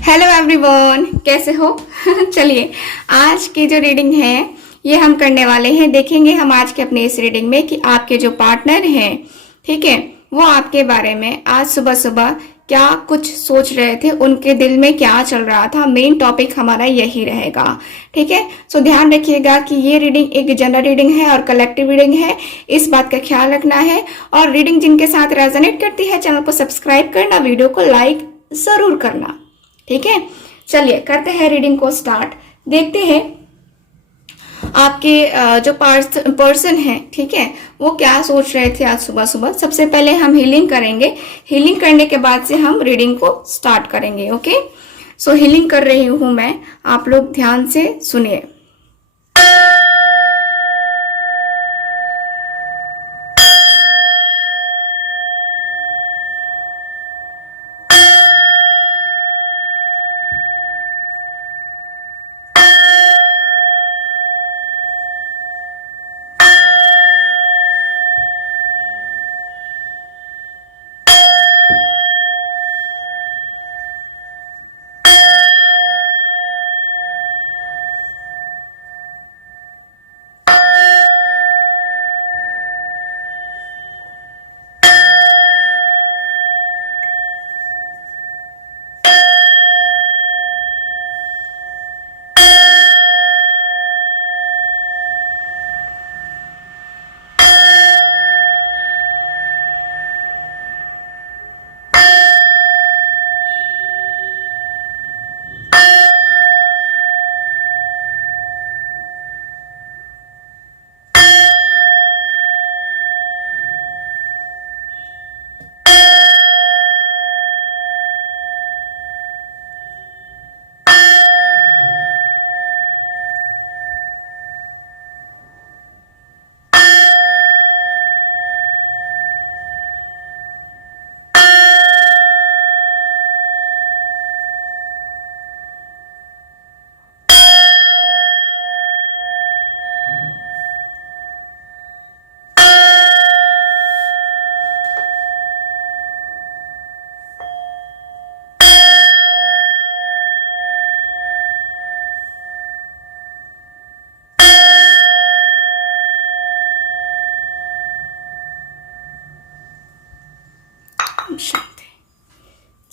Hello everyone, कैसे हो? चलिए, आज की जो रीडिंग है ये हम करने वाले हैं। देखेंगे हम आज के अपने इस रीडिंग में कि आपके जो पार्टनर हैं, ठीक है, वो आपके बारे में आज सुबह सुबह क्या कुछ सोच रहे थे, उनके दिल में क्या चल रहा था। मेन टॉपिक हमारा यही रहेगा, ठीक है। सो ध्यान रखिएगा कि ये रीडिंग एक जनरल रीडिंग है और कलेक्टिव रीडिंग है, इस बात का ख्याल रखना है। और रीडिंग जिनके साथ रेजोनेट करती है, चैनल को सब्सक्राइब करना, वीडियो को लाइक जरूर करना, ठीक है। चलिए करते हैं रीडिंग को स्टार्ट। देखते हैं आपके जो पर्सन है, ठीक है, वो क्या सोच रहे थे आज सुबह सुबह। सबसे पहले हम हीलिंग करेंगे, हीलिंग करने के बाद से हम रीडिंग को स्टार्ट करेंगे। ओके, सो हीलिंग कर रही हूं मैं, आप लोग ध्यान से सुनिए।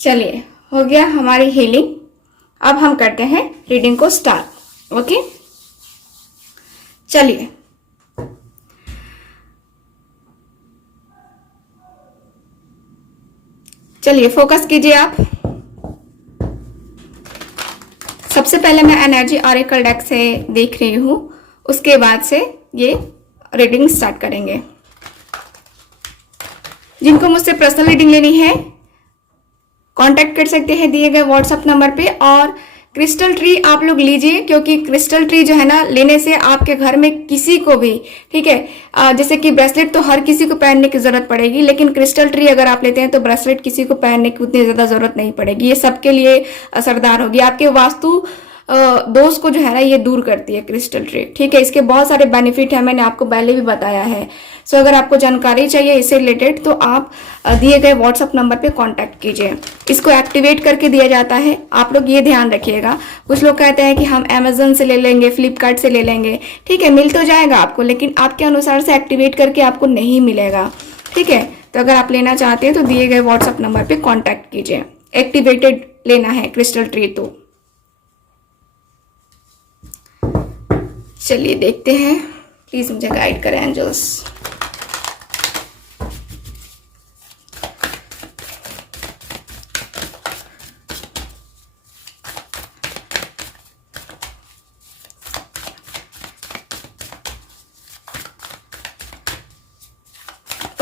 चलिए, हो गया हमारी हीलिंग। अब हम करते हैं रीडिंग को स्टार्ट। ओके, चलिए चलिए फोकस कीजिए आप। सबसे पहले मैं एनर्जी ऑरेकल डेक से देख रही हूं, उसके बाद से ये रीडिंग स्टार्ट करेंगे। जिनको मुझसे पर्सनल रीडिंग लेनी है कांटेक्ट कर सकते हैं दिए गए व्हाट्सएप नंबर पे। और क्रिस्टल ट्री आप लोग लीजिए, क्योंकि क्रिस्टल ट्री जो है ना, लेने से आपके घर में किसी को भी, ठीक है, जैसे कि ब्रेसलेट तो हर किसी को पहनने की जरूरत पड़ेगी, लेकिन क्रिस्टल ट्री अगर आप लेते हैं तो ब्रेसलेट किसी को पहनने की उतनी ज्यादा जरूरत नहीं पड़ेगी। ये सबके लिए असरदार होगी। आपके वास्तु दोष को जो है ना, ये दूर करती है क्रिस्टल ट्री, ठीक है। इसके बहुत सारे बेनिफिट है, मैंने आपको पहले भी बताया है। सो अगर आपको जानकारी चाहिए इससे रिलेटेड तो आप दिए गए व्हाट्सएप नंबर पे कांटेक्ट कीजिए। इसको एक्टिवेट करके दिया जाता है, आप लोग ये ध्यान रखिएगा। कुछ लोग कहते हैं कि हम अमेजन से ले लेंगे, फ्लिपकार्ट से ले लेंगे, ठीक है, मिल तो जाएगा आपको, लेकिन आपके अनुसार से एक्टिवेट करके आपको नहीं मिलेगा, ठीक है। तो अगर आप लेना चाहते हैं तो दिए गए व्हाट्सएप नंबर पे कॉन्टैक्ट कीजिए। एक्टिवेटेड लेना है क्रिस्टल ट्री तो। चलिए देखते हैं, प्लीज मुझे गाइड करें एंजल्स।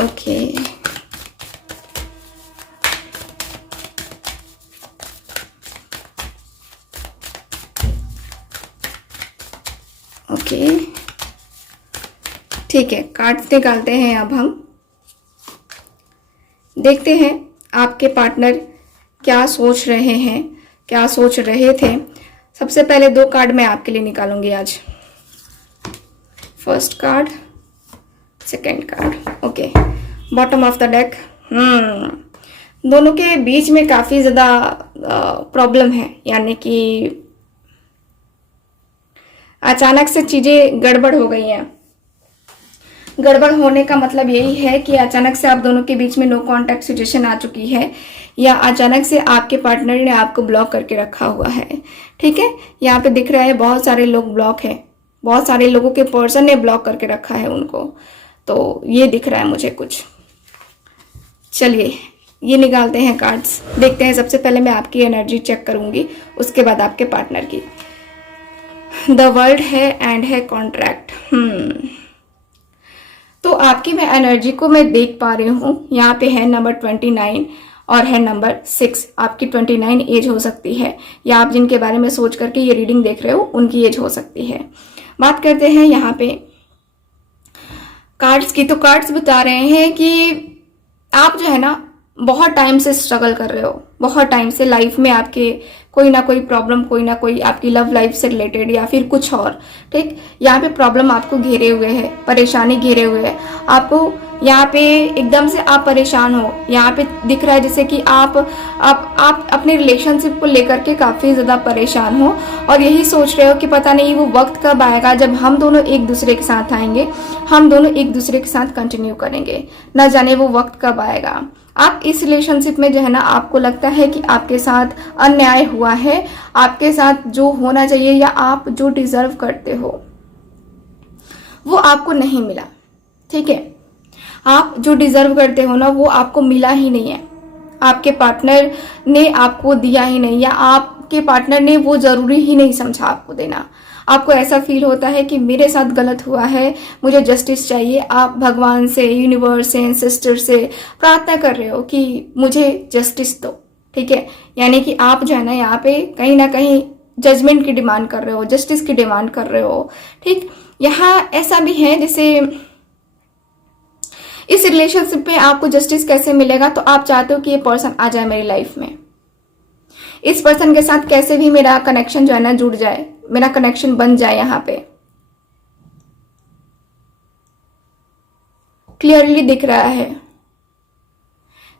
ओके, ओके, ठीक है, कार्ड्स निकालते हैं। अब हम देखते हैं आपके पार्टनर क्या सोच रहे हैं, क्या सोच रहे थे। सबसे पहले 2 कार्ड मैं आपके लिए निकालूंगी आज। First card, second card. Okay, bottom of the deck. दोनों के बीच में काफी ज्यादा प्रॉब्लम है, यानी कि अचानक से चीजें गड़बड़ हो गई हैं। गड़बड़ होने का मतलब यही है कि अचानक से आप दोनों के बीच में नो कांटेक्ट सिचुएशन आ चुकी है, या अचानक से आपके पार्टनर ने आपको ब्लॉक करके रखा हुआ है। ठीक है, यहाँ पे दिख रहा है बहुत सारे लोग ब्लॉक हैं, बहुत सारे लोगों के पर्सन ने ब्लॉक करके रखा है उनको, तो ये दिख रहा है मुझे कुछ। चलिए ये निकालते हैं कार्ड्स, देखते हैं। सबसे पहले मैं आपकी एनर्जी चेक करूंगी, उसके बाद आपके पार्टनर की। द वर्ल्ड है एंड है कॉन्ट्रैक्ट। तो आपकी मैं एनर्जी को मैं देख पा रही हूँ, यहाँ पे है नंबर 29 और है नंबर 6। आपकी 29 एज हो सकती है, या आप जिनके बारे में सोच करके ये रीडिंग देख रहे हो उनकी एज हो सकती है। बात करते हैं यहाँ पे कार्ड्स की। तो कार्ड्स बता रहे हैं कि आप जो है ना बहुत टाइम से स्ट्रगल कर रहे हो, बहुत टाइम से लाइफ में आपके कोई ना कोई प्रॉब्लम, कोई ना कोई आपकी लव लाइफ से रिलेटेड या फिर कुछ और। ठीक, यहाँ पे प्रॉब्लम आपको घेरे हुए है, परेशानी घेरे हुए है आपको। यहाँ पे एकदम से आप परेशान हो, यहाँ पे दिख रहा है जैसे कि आप अपने रिलेशनशिप को लेकर के काफी ज्यादा परेशान हो, और यही सोच रहे हो कि पता नहीं वो वक्त कब आएगा जब हम दोनों एक दूसरे के साथ आएंगे, हम दोनों एक दूसरे के साथ कंटिन्यू करेंगे, न जाने वो वक्त कब आएगा। आप इस रिलेशनशिप में जो है ना, आपको लगता है कि आपके साथ अन्याय हुआ है, आपके साथ जो होना चाहिए या आप जो डिजर्व करते हो वो आपको नहीं मिला। ठीक है, आप जो डिजर्व करते हो ना वो आपको मिला ही नहीं है, आपके पार्टनर ने आपको दिया ही नहीं, या आपके पार्टनर ने वो जरूरी ही नहीं समझा आपको देना। आपको ऐसा फील होता है कि मेरे साथ गलत हुआ है, मुझे जस्टिस चाहिए। आप भगवान से, यूनिवर्स से, सिस्टर से प्रार्थना कर रहे हो कि मुझे जस्टिस दो। ठीक है, यानी कि आप जो है ना यहाँ पे कहीं ना कहीं जजमेंट की डिमांड कर रहे हो, जस्टिस की डिमांड कर रहे हो। ठीक, यहाँ ऐसा भी है जैसे इस रिलेशनशिप में आपको जस्टिस कैसे मिलेगा, तो आप चाहते हो कि ये पर्सन आ जाए मेरी लाइफ में, इस पर्सन के साथ कैसे भी मेरा कनेक्शन जो है ना जुड़ जाए, मेरा कनेक्शन बन जाए। यहाँ पे क्लियरली दिख रहा है,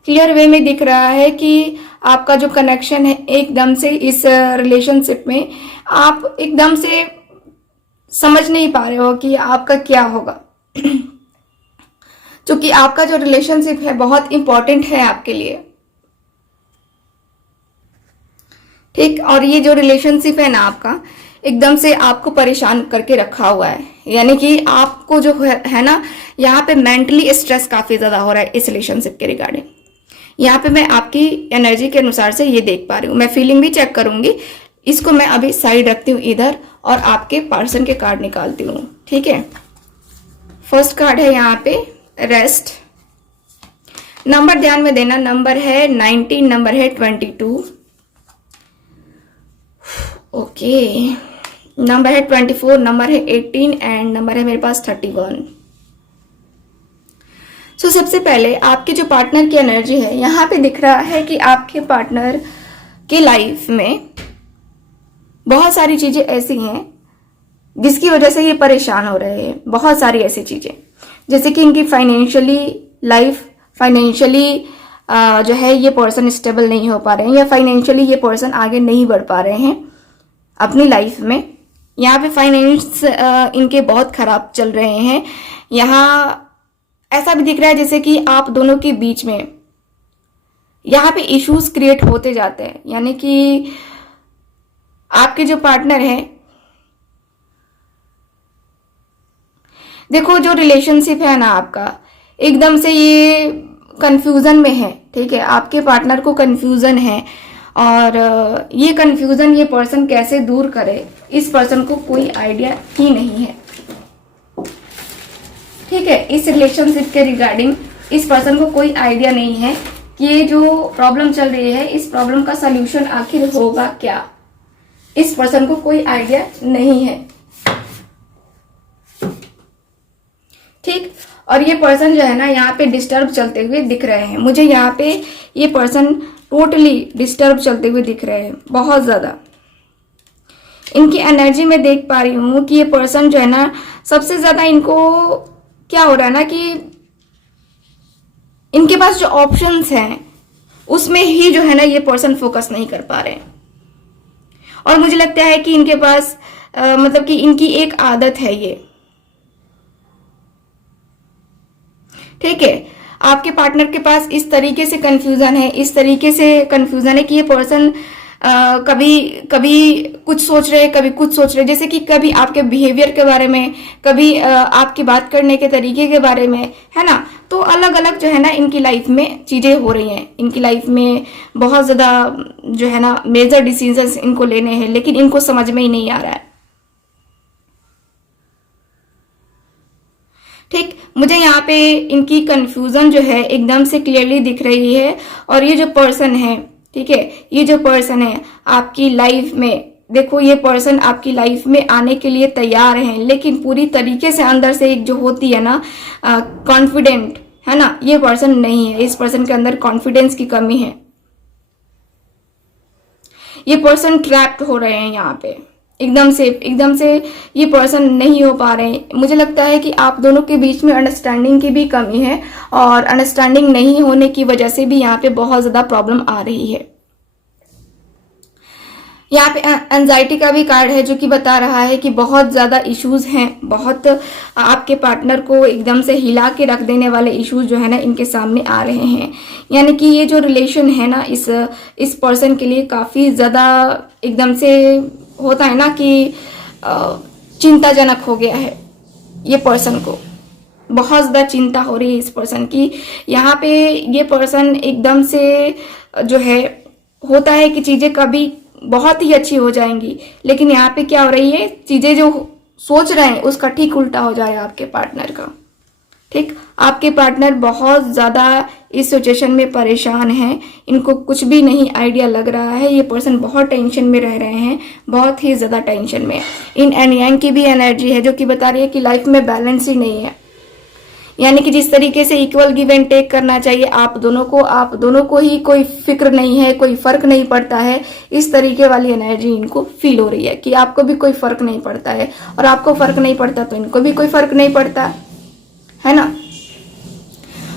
क्लियर वे में दिख रहा है कि आपका जो कनेक्शन है एकदम से इस रिलेशनशिप में आप एकदम से समझ नहीं पा रहे हो कि आपका क्या होगा, क्योंकि आपका जो रिलेशनशिप है बहुत इंपॉर्टेंट है आपके लिए। ठीक, और ये जो रिलेशनशिप है ना आपका एकदम से आपको परेशान करके रखा हुआ है, यानी कि आपको जो है ना यहाँ पे मेंटली स्ट्रेस काफी ज्यादा हो रहा है इस रिलेशनशिप के रिगार्डिंग। यहाँ पे मैं आपकी एनर्जी के अनुसार से ये देख पा रही हूँ, मैं फीलिंग भी चेक करूंगी। इसको मैं अभी साइड रखती हूँ इधर, और आपके पर्सन के कार्ड निकालती हूँ। ठीक है, फर्स्ट कार्ड है यहाँ पे रेस्ट। नंबर ध्यान में देना, नंबर है 19, नंबर है 22, ओके, नंबर है 24, नंबर है 18 एंड नंबर है मेरे पास 31। सो सबसे पहले आपके जो पार्टनर की एनर्जी है, यहाँ पे दिख रहा है कि आपके पार्टनर के लाइफ में बहुत सारी चीजें ऐसी हैं जिसकी वजह से ये परेशान हो रहे हैं। बहुत सारी ऐसी चीजें जैसे कि इनकी फाइनेंशियली लाइफ, फाइनेंशियली जो है ये पर्सन स्टेबल नहीं हो पा रहे हैं, या फाइनेंशियली ये पर्सन आगे नहीं बढ़ पा रहे हैं अपनी लाइफ में। यहाँ पे फाइनेंस इनके बहुत खराब चल रहे हैं। यहाँ ऐसा भी दिख रहा है जैसे कि आप दोनों के बीच में यहाँ पे इश्यूज क्रिएट होते जाते हैं, यानी कि आपके जो पार्टनर है, देखो जो रिलेशनशिप है ना आपका एकदम से ये कंफ्यूजन में है। ठीक है, आपके पार्टनर को कंफ्यूजन है, और ये कंफ्यूजन ये पर्सन कैसे दूर करे, इस पर्सन को कोई आइडिया ही नहीं है। ठीक है, इस रिलेशनशिप के रिगार्डिंग इस पर्सन को कोई आइडिया नहीं है कि ये जो प्रॉब्लम चल रही है इस प्रॉब्लम का सलूशन आखिर होगा क्या, इस पर्सन को कोई आइडिया नहीं है। ठीक, और ये पर्सन जो है ना यहाँ पे डिस्टर्ब चलते हुए दिख रहे हैं मुझे। यहाँ पे ये पर्सन टोटली डिस्टर्ब चलते हुए दिख रहे हैं, बहुत ज्यादा। इनकी एनर्जी में देख पा रही हूँ कि ये पर्सन जो है ना सबसे ज्यादा इनको क्या हो रहा है ना कि इनके पास जो ऑप्शंस हैं उसमें ही जो है ना ये पर्सन फोकस नहीं कर पा रहे हैं। और मुझे लगता है कि इनके पास मतलब कि इनकी एक आदत है ये, ठीक है। आपके पार्टनर के पास इस तरीके से कंफ्यूजन है, इस तरीके से कंफ्यूजन है कि ये पर्सन कभी कभी कुछ सोच रहे, कभी कुछ सोच रहे, जैसे कि कभी आपके बिहेवियर के बारे में, कभी आपकी बात करने के तरीके के बारे में, है ना। तो अलग अलग जो है ना इनकी लाइफ में चीजें हो रही हैं, इनकी लाइफ में बहुत ज्यादा जो है ना मेजर डिसीजंस इनको लेने हैं, लेकिन इनको समझ में ही नहीं आ रहा है, ठीक। मुझे यहाँ पे इनकी कंफ्यूजन जो है एकदम से क्लियरली दिख रही है। और ये जो पर्सन है, ठीक है, ये जो पर्सन है आपकी लाइफ में, देखो ये पर्सन आपकी लाइफ में आने के लिए तैयार है, लेकिन पूरी तरीके से अंदर से एक जो होती है ना कॉन्फिडेंट, है ना, ये पर्सन नहीं है। इस पर्सन के अंदर कॉन्फिडेंस की कमी है। ये पर्सन ट्रैप्ड हो रहे हैं यहाँ पे, एकदम से ये पर्सन नहीं हो पा रहे हैं। मुझे लगता है कि आप दोनों के बीच में अंडरस्टैंडिंग की भी कमी है, और अंडरस्टैंडिंग नहीं होने की वजह से भी यहाँ पे बहुत ज्यादा प्रॉब्लम आ रही है। यहाँ पे एंजाइटी का भी कार्ड है, जो कि बता रहा है कि बहुत ज्यादा इश्यूज हैं, बहुत आपके पार्टनर को एकदम से हिला के रख देने वाले इश्यूज जो है ना इनके सामने आ रहे हैं। यानी कि ये जो रिलेशन है ना इस पर्सन के लिए काफी ज्यादा एकदम से होता है ना कि चिंताजनक हो गया है। ये पर्सन को बहुत ज्यादा चिंता हो रही है इस पर्सन की। यहाँ पे ये पर्सन एकदम से जो है होता है कि चीजें कभी बहुत ही अच्छी हो जाएंगी, लेकिन यहाँ पे क्या हो रही है, चीजें जो सोच रहे हैं उसका ठीक उल्टा हो जाएगा आपके पार्टनर का, ठीक। आपके पार्टनर बहुत ज्यादा इस सिचुएशन में परेशान हैं, इनको कुछ भी नहीं आइडिया लग रहा है। ये पर्सन बहुत टेंशन में रह रहे हैं, बहुत ही ज्यादा टेंशन में। इन एंड यांग की भी एनर्जी है, जो कि बता रही है कि लाइफ में बैलेंस ही नहीं है। यानी कि जिस तरीके से इक्वल गिव एंड टेक करना चाहिए आप दोनों को ही कोई फिक्र नहीं है, कोई फर्क नहीं पड़ता है, इस तरीके वाली एनर्जी इनको फील हो रही है कि आपको भी कोई फर्क नहीं पड़ता है, और आपको फर्क नहीं पड़ता तो इनको भी कोई फर्क नहीं पड़ता है ना।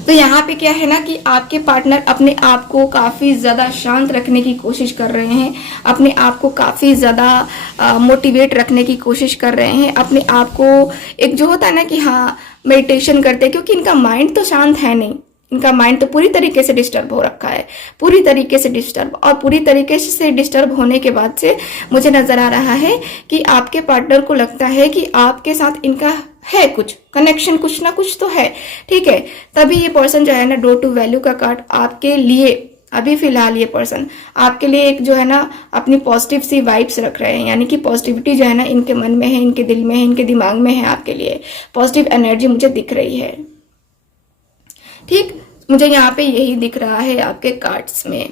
तो यहाँ पे क्या है ना कि आपके पार्टनर अपने आप को काफी ज्यादा शांत रखने की कोशिश कर रहे हैं, अपने आप को काफी ज्यादा मोटिवेट रखने की कोशिश कर रहे हैं, अपने आप को एक जो होता है ना कि हाँ मेडिटेशन करते हैं, क्योंकि इनका माइंड तो शांत है नहीं, इनका माइंड तो पूरी तरीके से डिस्टर्ब हो रखा है, पूरी तरीके से डिस्टर्ब। और पूरी तरीके से डिस्टर्ब होने के बाद से मुझे नजर आ रहा है कि आपके पार्टनर को लगता है कि आपके साथ इनका है कुछ कनेक्शन, कुछ ना कुछ तो है, ठीक है। तभी ये पर्सन जो है ना डोर टू वैल्यू का कार्ड आपके लिए अभी फिलहाल ये पर्सन आपके लिए एक जो है ना अपनी पॉजिटिव सी वाइब्स रख रहे हैं। यानी कि पॉजिटिविटी जो है ना इनके मन में है, इनके दिल में है, इनके दिमाग में है, आपके लिए पॉजिटिव एनर्जी मुझे दिख रही है, ठीक। मुझे यहाँ पे यही दिख रहा है आपके कार्ड्स में।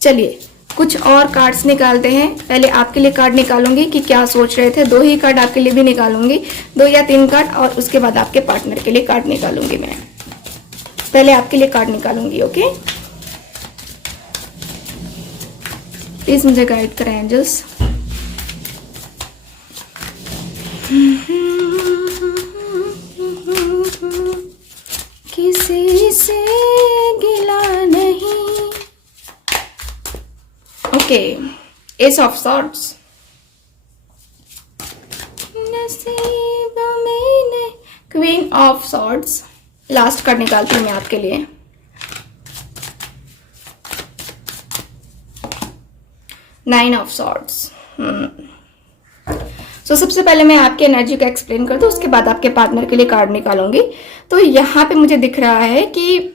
चलिए कुछ और कार्ड्स निकालते हैं। पहले आपके लिए कार्ड निकालूंगी कि क्या सोच रहे थे, 2 ही कार्ड आपके लिए भी निकालूंगी, 2 या 3 कार्ड, और उसके बाद आपके पार्टनर के लिए कार्ड निकालूंगी। मैं पहले आपके लिए कार्ड निकालूंगी, ओके। प्लीज मुझे गाइड करें एंजल्स। किसी से गिला नहीं, ओके। एस ऑफ सॉर्ड्स, नसीब में नहीं, queen of swords. Last card निकालती हूँ मैं आपके लिए। Nine of swords. तो सबसे पहले मैं आपकी एनर्जी का एक्सप्लेन कर दूं, उसके बाद आपके पार्टनर के लिए कार्ड निकालूंगी। तो यहाँ पे मुझे दिख रहा है कि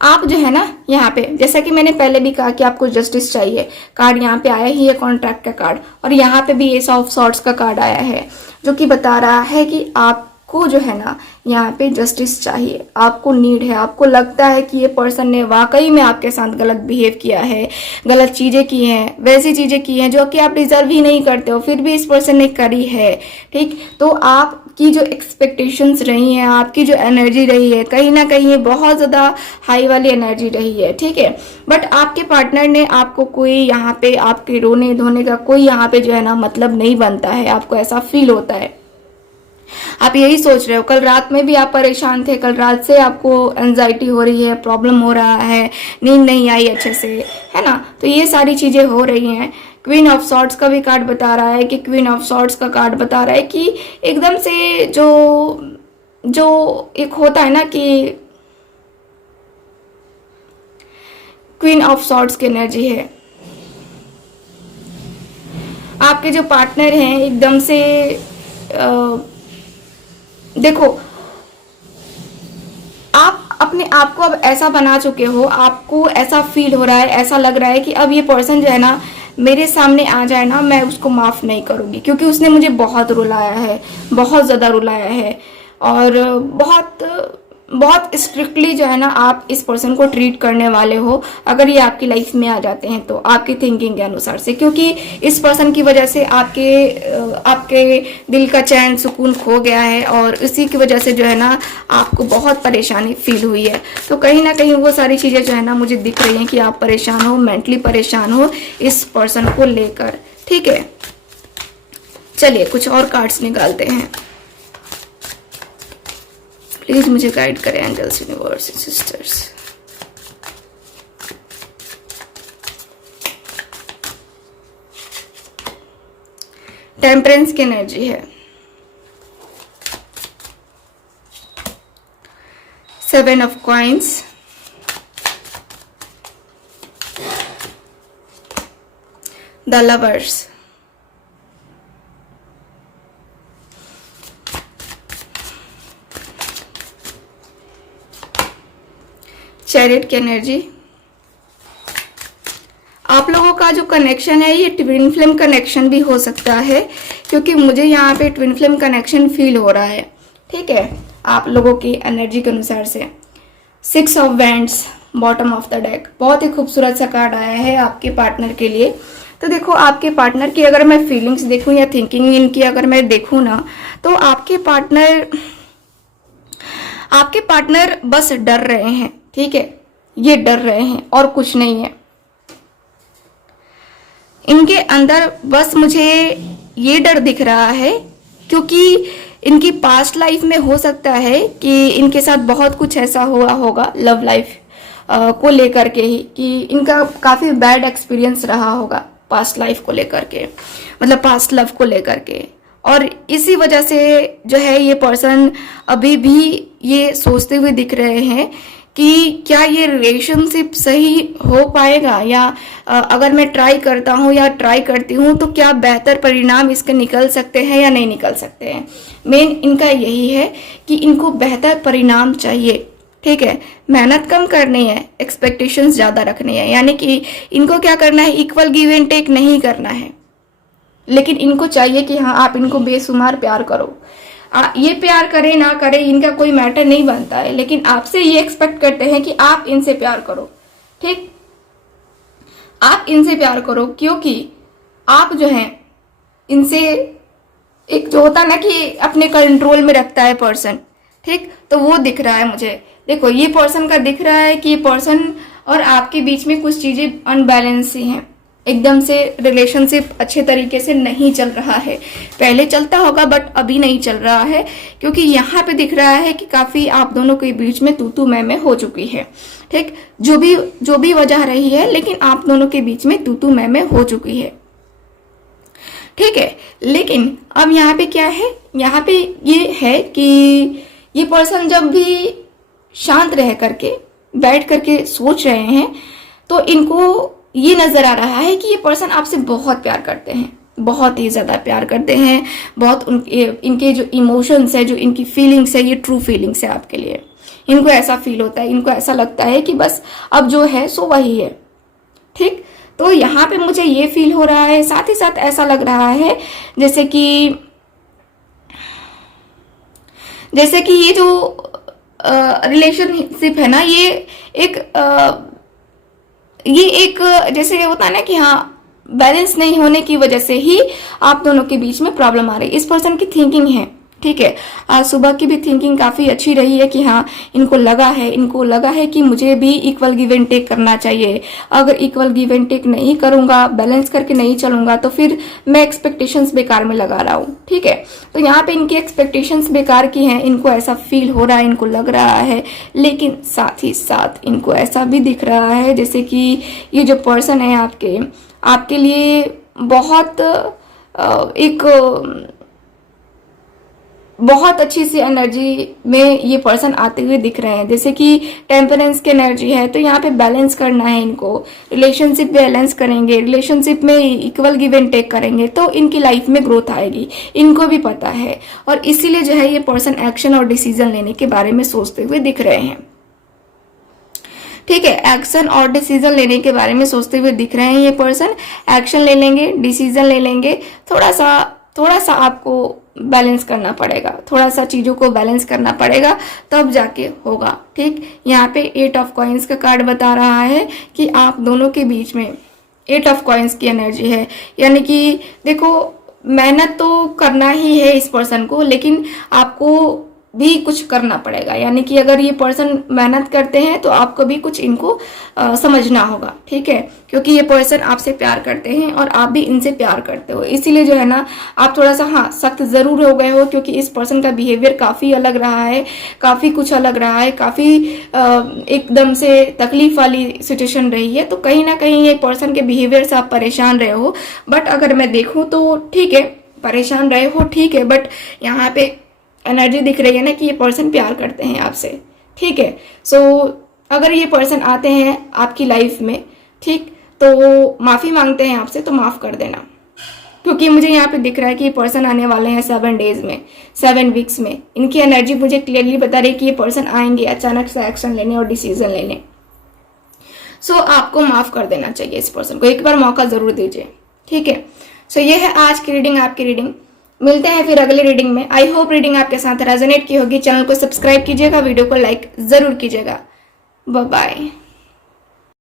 आप जो है ना यहाँ पे, जैसा कि मैंने पहले भी कहा कि आपको जस्टिस चाहिए, कार्ड यहाँ पे आया ही है कॉन्ट्रैक्ट का कार्ड, और यहाँ पे भी एस ऑफ सॉर्ड्स का कार्ड आया है, जो कि बता रहा है कि आपको जो है ना यहाँ पे जस्टिस चाहिए, आपको नीड है, आपको लगता है कि ये पर्सन ने वाकई में आपके साथ गलत बिहेव किया है, गलत चीजें की हैं, वैसी चीजें की हैं जो कि आप डिजर्व ही नहीं करते हो, फिर भी इस पर्सन ने करी है, ठीक। तो आपकी जो एक्सपेक्टेशंस रही हैं, आपकी जो एनर्जी रही है, कहीं ना कहीं ये बहुत ज्यादा हाई वाली एनर्जी रही है, ठीक है। बट आपके पार्टनर ने आपको कोई यहाँ पे आपके रोने धोने का कोई यहाँ पे जो है ना मतलब नहीं बनता है, आपको ऐसा फील होता है, आप यही सोच रहे हो, कल रात में भी आप परेशान थे, कल रात से आपको एंजाइटी हो रही है, प्रॉब्लम हो रहा है, नींद नहीं आई अच्छे से, है ना। तो ये सारी चीजें हो रही हैं। क्वीन ऑफ सॉर्ड्स का भी कार्ड बता रहा है कि क्वीन ऑफ सॉर्ड्स का कार्ड बता रहा है कि एकदम से जो जो एक होता है ना कि क्वीन ऑफ सॉर्ड्स की एनर्जी है। आपके जो पार्टनर हैं एकदम से देखो, आप अपने आप को अब ऐसा बना चुके हो, आपको ऐसा फील हो रहा है, ऐसा लग रहा है कि अब ये पर्सन जो है ना मेरे सामने आ जाए ना, मैं उसको माफ नहीं करूंगी, क्योंकि उसने मुझे बहुत रुलाया है, बहुत ज्यादा रुलाया है, और बहुत बहुत स्ट्रिक्टली जो है ना आप इस पर्सन को ट्रीट करने वाले हो अगर ये आपकी लाइफ में आ जाते हैं तो, आपकी थिंकिंग के अनुसार से, क्योंकि इस पर्सन की वजह से आपके दिल का चैन सुकून खो गया है, और इसी की वजह से जो है ना आपको बहुत परेशानी फील हुई है। तो कहीं ना कहीं वो सारी चीज़ें जो है ना मुझे दिख रही हैं कि आप परेशान हो, मेंटली परेशान हो इस पर्सन को लेकर। ठीक है, चलिए कुछ और कार्ड्स निकालते हैं। प्लीज मुझे गाइड करें एंजल्स, यूनिवर्स, सिस्टर्स। टेम्परेंस की एनर्जी है, 7 of coins, the lovers, chariot की एनर्जी। आप लोगों का जो कनेक्शन है ये ट्विन फ्लेम कनेक्शन भी हो सकता है, क्योंकि मुझे यहाँ पे ट्विन फ्लेम कनेक्शन फील हो रहा है। ठीक है, आप लोगों की एनर्जी के अनुसार से 6 of wands, bottom of the deck, बहुत ही खूबसूरत सा कार्ड आया है आपके पार्टनर के लिए। तो देखो, आपके पार्टनर की अगर मैं फीलिंग्स देखूं या थिंकिंग इनकी अगर मैं देखूं ना, तो आपके पार्टनर बस डर रहे हैं। ठीक है, ये डर रहे हैं और कुछ नहीं है इनके अंदर, बस मुझे ये डर दिख रहा है, क्योंकि इनकी पास्ट लाइफ में हो सकता है कि इनके साथ बहुत कुछ ऐसा हुआ होगा लव लाइफ को लेकर के ही, कि इनका काफी बैड एक्सपीरियंस रहा होगा पास्ट लाइफ को लेकर के, मतलब पास्ट लव को लेकर के, और इसी वजह से जो है ये पर्सन अभी भी ये सोचते हुए दिख रहे हैं कि क्या ये रिलेशनशिप सही हो पाएगा, या अगर मैं ट्राई करता हूँ या ट्राई करती हूँ तो क्या बेहतर परिणाम इसके निकल सकते हैं या नहीं निकल सकते हैं। मेन इनका यही है कि इनको बेहतर परिणाम चाहिए। ठीक है, मेहनत कम करनी है, एक्सपेक्टेशंस ज़्यादा रखनी है, यानी कि इनको क्या करना है, इक्वल गिव एंड टेक नहीं करना है, लेकिन इनको चाहिए कि हाँ आप इनको बेशुमार प्यार करो। ये प्यार करे ना करे इनका कोई मैटर नहीं बनता है, लेकिन आपसे ये एक्सपेक्ट करते हैं कि आप इनसे प्यार करो। ठीक, आप इनसे प्यार करो, क्योंकि आप जो है इनसे एक जो होता ना कि अपने कंट्रोल में रखता है पर्सन। ठीक, तो वो दिख रहा है मुझे। देखो, ये पर्सन का दिख रहा है कि ये पर्सन और आपके बीच में कुछ चीजें अनबैलेंस सी हैं, एकदम से रिलेशनशिप अच्छे तरीके से नहीं चल रहा है। पहले चलता होगा बट अभी नहीं चल रहा है, क्योंकि यहाँ पे दिख रहा है कि काफी आप दोनों के बीच में तू मैं हो चुकी है। ठीक, जो भी वजह रही है, लेकिन आप दोनों के बीच में तू मैं हो चुकी है। ठीक है, लेकिन अब यहाँ पे क्या है, यहाँ पे ये है कि ये पर्सन जब भी शांत रह करके बैठ करके सोच रहे हैं, तो इनको ये नजर आ रहा है कि ये पर्सन आपसे बहुत प्यार करते हैं, बहुत ही ज्यादा प्यार करते हैं, बहुत इनके जो इमोशंस है, जो इनकी फीलिंग्स है, ये ट्रू फीलिंग्स है आपके लिए। इनको ऐसा फील होता है, इनको ऐसा लगता है कि बस अब जो है सो वही है। ठीक, तो यहाँ पे मुझे ये फील हो रहा है, साथ ही साथ ऐसा लग रहा है जैसे कि ये जो रिलेशनशिप है ना, ये एक जैसे होता है ना कि हाँ बैलेंस नहीं होने की वजह से ही आप दोनों के बीच में प्रॉब्लम आ रही है। इस पर्सन की थिंकिंग है ठीक है। आज सुबह की भी थिंकिंग काफ़ी अच्छी रही है कि हाँ, इनको लगा है कि मुझे भी इक्वल गिव एंड टेक करना चाहिए। अगर इक्वल गिव एंड टेक नहीं करूँगा, बैलेंस करके नहीं चलूँगा, तो फिर मैं एक्सपेक्टेशंस बेकार में लगा रहा हूँ, ठीक है। तो यहाँ पे इनकी एक्सपेक्टेशंस बेकार की हैं, इनको ऐसा फील हो रहा है, इनको लग रहा है, लेकिन साथ ही साथ इनको ऐसा भी दिख रहा है जैसे कि ये जो पर्सन है आपके लिए बहुत अच्छी सी एनर्जी में ये पर्सन आते हुए दिख रहे हैं, जैसे कि टेम्परेंस की एनर्जी है। तो यहाँ पे बैलेंस करना है इनको, रिलेशनशिप बैलेंस करेंगे, रिलेशनशिप में इक्वल गिव एंड टेक करेंगे तो इनकी लाइफ में ग्रोथ आएगी, इनको भी पता है। और इसीलिए जो है ये पर्सन एक्शन और डिसीजन लेने के बारे में सोचते हुए दिख रहे हैं, ठीक है। एक्शन और डिसीजन लेने के बारे में सोचते हुए दिख रहे हैं ये पर्सन। एक्शन ले लेंगे, डिसीजन ले लेंगे, थोड़ा सा आपको बैलेंस करना पड़ेगा, थोड़ा सा चीज़ों को बैलेंस करना पड़ेगा, तब जाके होगा, ठीक। यहाँ पे 8 ऑफ कॉइन्स का कार्ड बता रहा है कि आप दोनों के बीच में 8 ऑफ कॉइन्स की एनर्जी है। यानी कि देखो, मेहनत तो करना ही है इस पर्सन को, लेकिन आपको भी कुछ करना पड़ेगा। यानी कि अगर ये पर्सन मेहनत करते हैं तो आपको भी कुछ इनको समझना होगा, ठीक है, क्योंकि ये पर्सन आपसे प्यार करते हैं और आप भी इनसे प्यार करते हो। इसीलिए जो है ना, आप थोड़ा सा हाँ सख्त जरूर हो गए हो, क्योंकि इस पर्सन का बिहेवियर काफी अलग रहा है, काफी कुछ अलग रहा है, काफी एकदम से तकलीफ वाली सिचुएशन रही है। तो कहीं ना कहीं ये पर्सन के बिहेवियर से आप परेशान रहे हो। बट अगर मैं देखूँ तो ठीक है, परेशान रहे हो, ठीक है, बट यहाँ पे एनर्जी दिख रही है ना कि ये पर्सन प्यार करते हैं आपसे, ठीक है। सो अगर ये पर्सन आते हैं आपकी लाइफ में, ठीक, तो माफ़ी मांगते हैं आपसे, तो माफ़ कर देना, क्योंकि मुझे यहाँ पे दिख रहा है कि ये पर्सन आने वाले हैं 7 डेज में, 7 वीक्स में। इनकी एनर्जी मुझे क्लियरली बता रही है कि ये पर्सन आएंगे अचानक से एक्शन लेने और डिसीजन लेने। सो आपको माफ़ कर देना चाहिए इस पर्सन को, एक बार मौका ज़रूर दीजिए, ठीक है। सो ये है आज की रीडिंग, आपकी रीडिंग। मिलते हैं फिर अगली रीडिंग में। आई होप रीडिंग आपके साथ रेजोनेट की होगी। चैनल को सब्सक्राइब कीजिएगा, वीडियो को लाइक जरूर कीजिएगा। Bye bye.